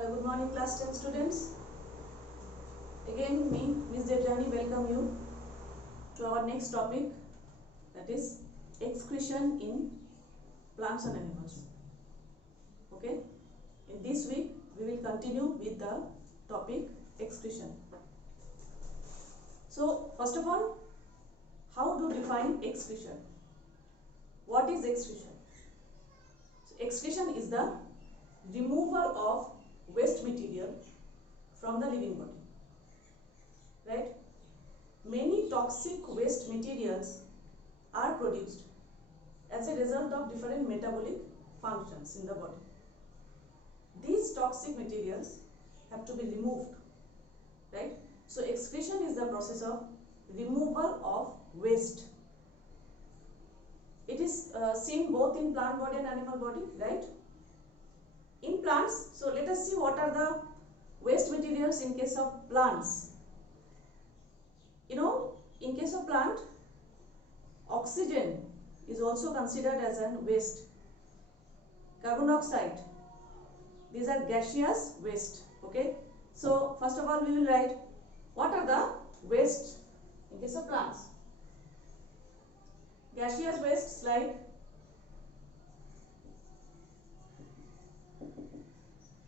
Good morning class 10 students. Again me, Ms. Devjani, welcome you to our next topic, that is excretion in plants and animals. Okay, in this week we will continue with the topic excretion. So first of all, how to define excretion? What is excretion? So, excretion is the removal of waste material from the living body, right? Many toxic waste materials are produced as a result of different metabolic functions in the body. These toxic materials have to be removed, right? So excretion is the process of removal of waste. It is seen both in plant body and animal body, right? In plants, so let us see what are the waste materials in case of plants. You know, in case of plant, oxygen is also considered as a waste. Carbon dioxide, these are gaseous waste. Okay, so first of all we will write what are the waste in case of plants. Gaseous wastes like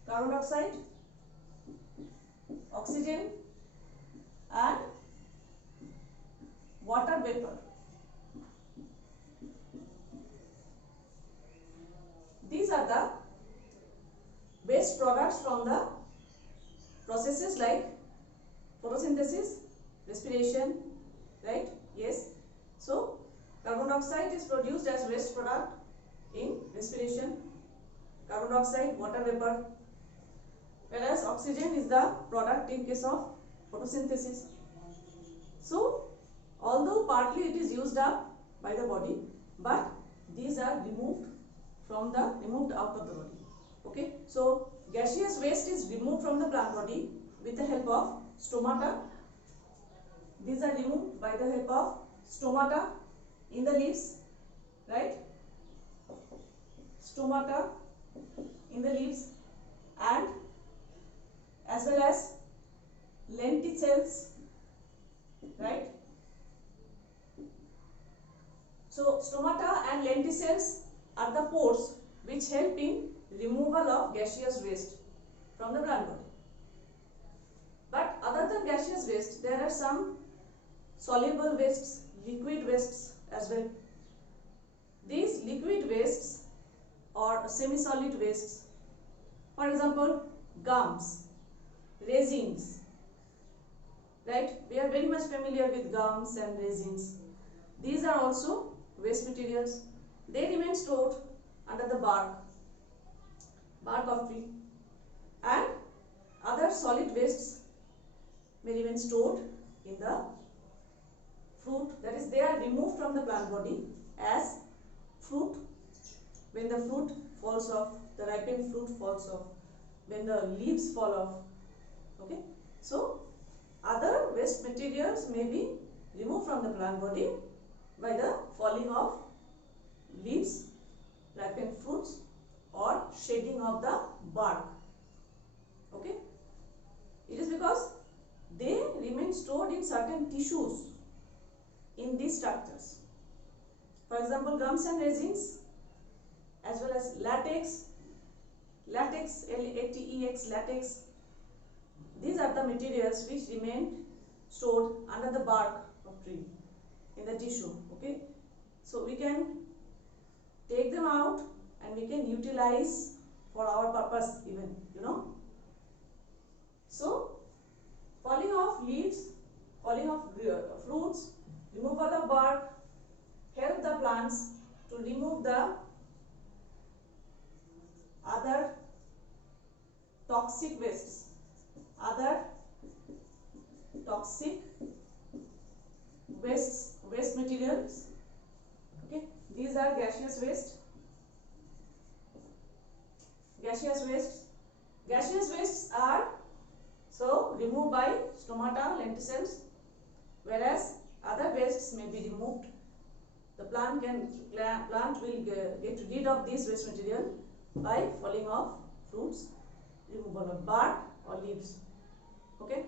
carbon dioxide, oxygen and water vapor. These are the waste products from the processes like photosynthesis, respiration, right? Yes. So carbon dioxide is produced as waste product in respiration, carbon dioxide, water vapor, whereas oxygen is the product in case of photosynthesis. So although partly it is used up by the body, but these are removed out of the body. Okay, so gaseous waste is removed from the plant body with the help of stomata. These are removed by the help of stomata in the leaves, right? Stomata in the leaves and as well as lenticels, right? So stomata and lenticels are the pores which help in removal of gaseous waste from the plant body. But other than gaseous waste, there are some soluble wastes, liquid wastes as well. These liquid wastes or semi-solid wastes, for example, gums, resins, right? We are very much familiar with gums and resins. These are also waste materials. They remain stored under the bark of tree, and other solid wastes may remain stored in the fruit, that is they are removed from the plant body as fruit. When the fruit falls off, the ripened fruit falls off, when the leaves fall off. Okay, so other waste materials may be removed from the plant body by the falling of leaves, ripened fruits or shedding of the bark. Okay, it is because they remain stored in certain tissues in these structures. For example, gums and resins, as well as latex, LATEX, latex. These are the materials which remain stored under the bark of tree in the tissue. Okay, so we can take them out and we can utilize for our purpose even, you know. So falling of leaves, falling of fruits, removal of bark help the plants to remove the other toxic wastes, waste materials. Okay, these are gaseous wastes. Gaseous wastes are so removed by stomata, lenticels, whereas other wastes may be removed. The plant will get rid of this waste material by falling of fruits, removal of bark or leaves. Okay.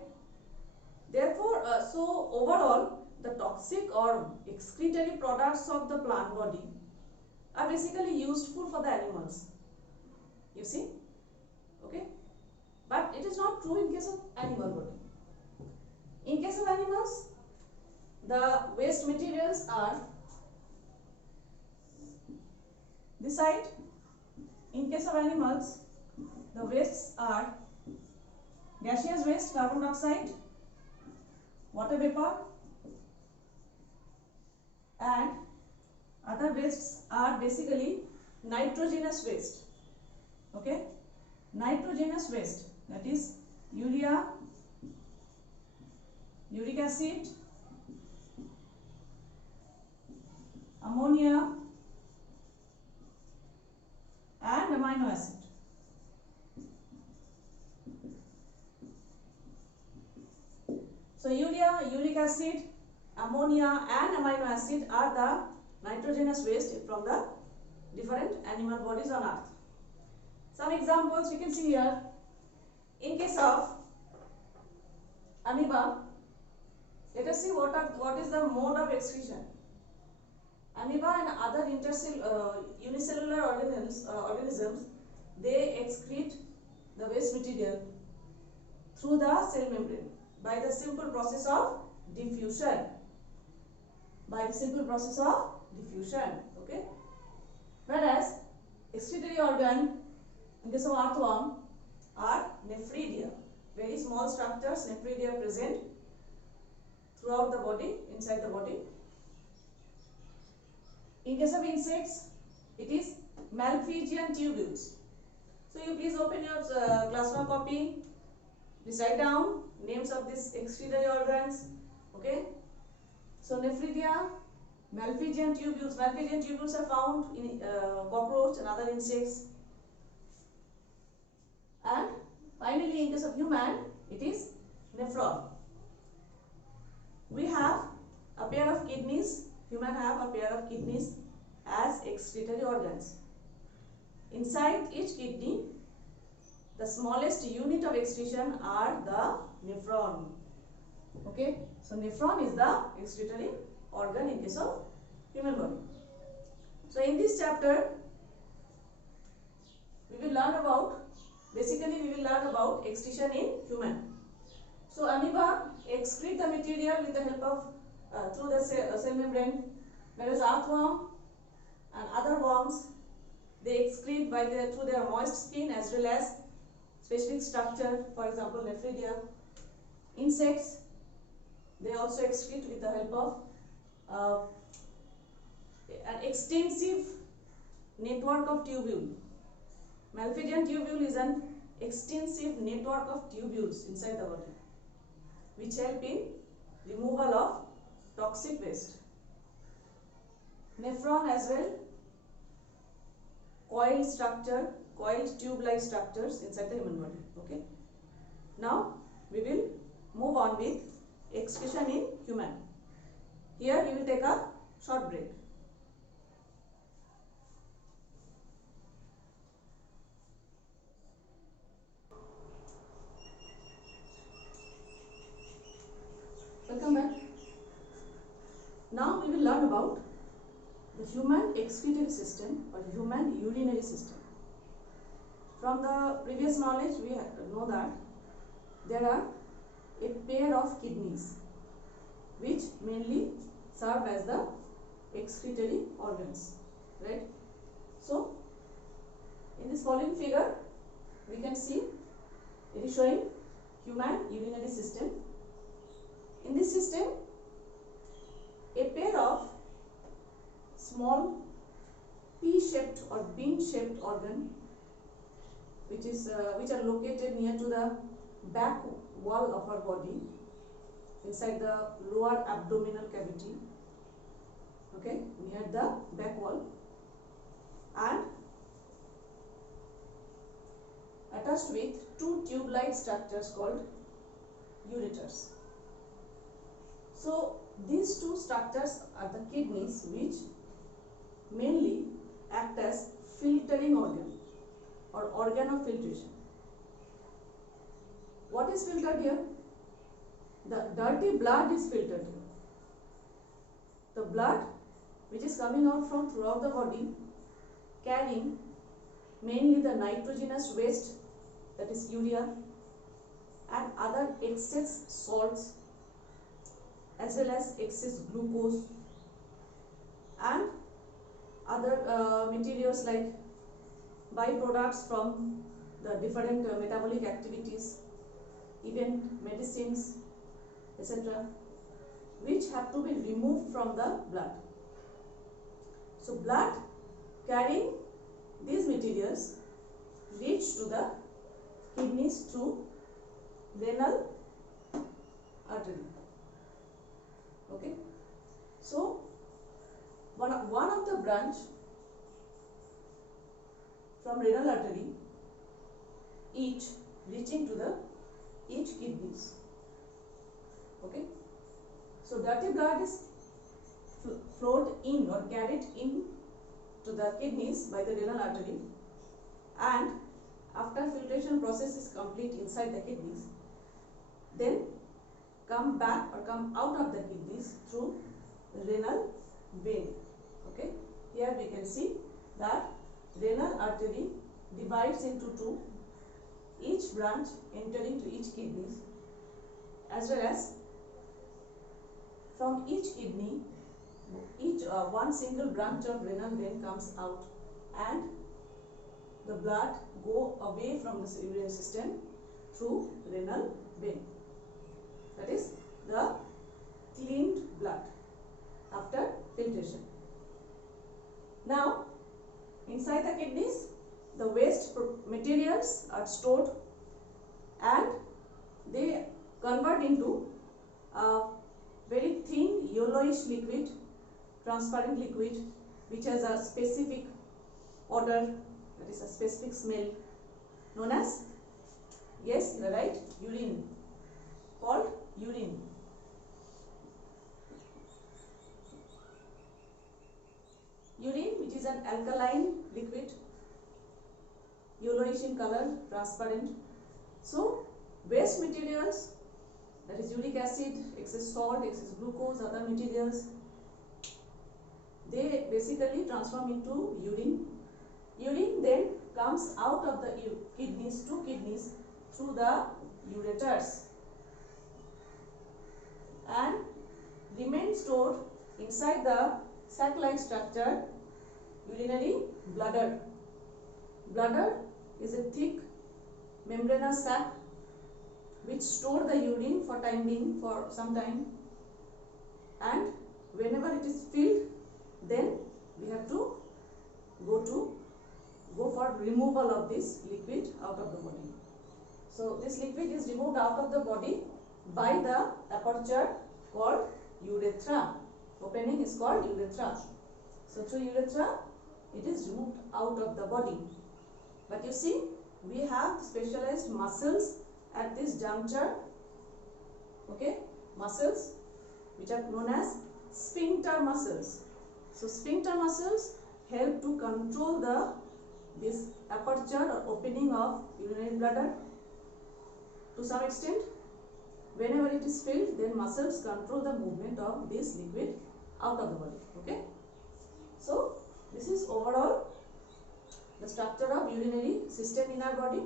Therefore, so overall, the toxic or excretory products of the plant body are basically useful for the animals. You see, okay. But it is not true in case of animal body. In case of animals, the waste materials are this side. In case of animals, the wastes are gaseous waste, carbon dioxide, water vapor, and other wastes are basically nitrogenous waste. Okay, nitrogenous waste, that is urea, uric acid, ammonia, and amino acid. So urea, uric acid, ammonia and amino acid are the nitrogenous waste from the different animal bodies on earth. Some examples we can see here. In case of amoeba, let us see what is the mode of excretion. Amoeba and other unicellular organisms, they excrete the waste material through the cell membrane by the simple process of diffusion. Okay. Whereas excretory organ in case of earthworm are nephridia, very small structures, nephridia present throughout the body, inside the body. In case of insects, it is Malpighian tubules. So you please open your classroom copy, please write down names of these excretory organs. Okay. So nephridia, Malpighian tubules. Malpighian tubules are found in cockroach and other insects. And finally, in case of human, it is nephron. We have a pair of kidneys. Human have a pair of kidneys as excretory organs. Inside each kidney, the smallest unit of excretion are the nephron. Okay, so nephron is the excretory organ in case of human body. So in this chapter, we will learn about, basically we will learn about excretion in human. So amoeba excrete the material with the help of through the cell membrane, whereas earthworm and other worms, they excrete through their moist skin as well as specific structure, for example nephridia. Insects, they also excrete with the help of an extensive network of tubule. Malpighian tubule is an extensive network of tubules inside the body, which help in removal of toxic waste. Nephron as well, coiled tube-like structures inside the human body. Okay. Now we will move on with excretion in human. Here we will take a short break. Welcome back. Now we will learn about the human excretory system or human urinary system. From the previous knowledge, we know that there are a pair of kidneys which mainly serve as the excretory organs, right? So in this following figure, we can see it is showing human urinary system. In this system, a pair of small pea-shaped or bean-shaped organ which are located near to the back wall of our body, inside the lower abdominal cavity, okay, near the back wall, and attached with two tube-like structures called ureters. So these two structures are the kidneys, which mainly act as filtering organ or organ of filtration. what is filtered here? The dirty blood is filtered here. The blood which is coming out from throughout the body, carrying mainly the nitrogenous waste, that is urea, and other excess salts, as well as excess glucose and other materials like byproducts from the different metabolic activities, even medicines, etc., which have to be removed from the blood. So blood carrying these materials reach to the kidneys through renal artery. Okay, so one of the branch from renal artery, each reaching to the each kidneys. Okay, so dirty blood is flowed in or carried in to the kidneys by the renal artery, and after filtration process is complete inside the kidneys, then come back or come out of the kidneys through renal vein. Okay, here we can see that renal artery divides into two, each branch entering to each kidneys, as well as from each kidney, one single branch of renal vein comes out, and the blood go away from the urinary system through renal vein. That is the cleaned blood after filtration. Now, inside the kidneys, the waste materials are stored and they convert into a very thin yellowish liquid, transparent liquid, which has a specific odor, that is a specific smell, known as, yes, you are right, urine, called urine. Urine, which is an alkaline liquid, yellowish in color, transparent. So waste materials, that is uric acid, excess salt, excess glucose, other materials, they basically transform into urine. Urine then comes out of the kidneys, two kidneys, through the ureters and remain stored inside the sac-like structure, urinary bladder. Bladder is a thick membranous sac which store the urine for time being, for some time, and whenever it is filled, then we have to go for removal of this liquid out of the body. So this liquid is removed out of the body by the aperture called urethra. Opening is called urethra. So through urethra it is removed out of the body. But you see, we have specialized muscles at this juncture. Okay, muscles which are known as sphincter muscles. So sphincter muscles help to control this aperture or opening of urinary bladder to some extent. Whenever it is filled, then muscles control the movement of this liquid out of the body. Okay, so this is overall the structure of urinary system in our body.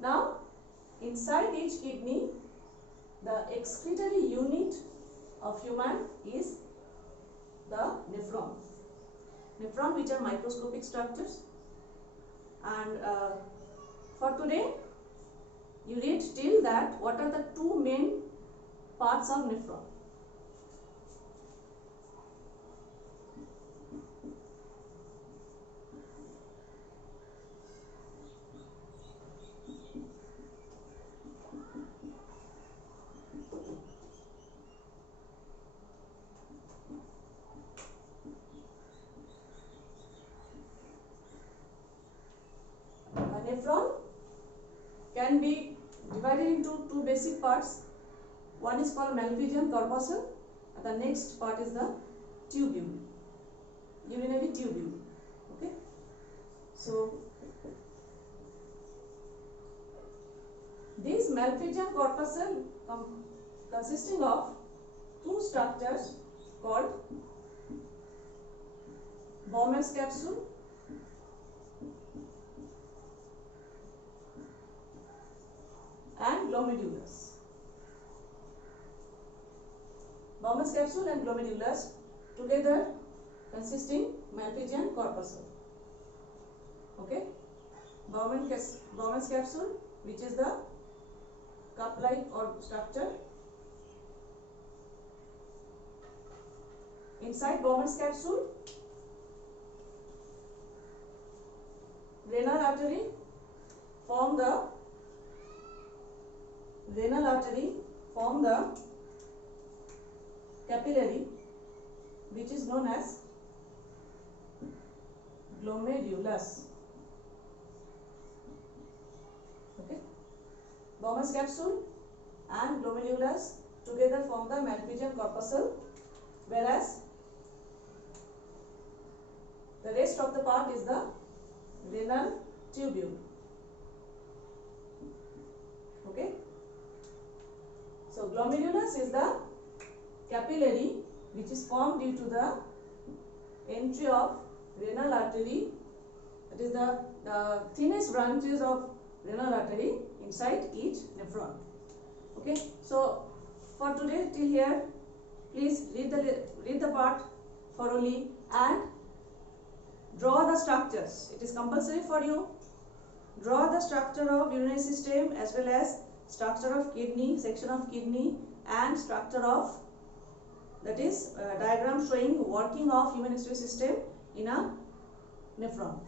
Now, inside each kidney, the excretory unit of human is the nephron. Nephron, which are microscopic structures. And for today, you read till that what are the two main parts of nephron. Nephron can be divided into two basic parts. One is called Malpighian corpuscle, and the next part is the tubule, urinary tubule. Okay, so These malpighian corpuscle consisting of two structures called Bowman's capsule and glomerulus. Bowman's capsule and glomerulus together consisting malpighian corpuscle. Okay, Bowman's capsule, which is the cup-like or structure. Inside Bowman's capsule, renal artery form the capillary, which is known as glomerulus. Okay, Bowman's capsule and glomerulus together form the malpighian corpuscle, whereas the rest of the part is the renal tubule. Okay, so glomerulus is the capillary which is formed due to the entry of renal artery. That is the thinnest branches of renal artery inside each nephron. Okay, so for today till here, please read the part thoroughly and draw the structures. It is compulsory for you. Draw the structure of urinary system as well as structure of kidney, section of kidney, and structure of, that is diagram showing working of human respiratory system in a nephron.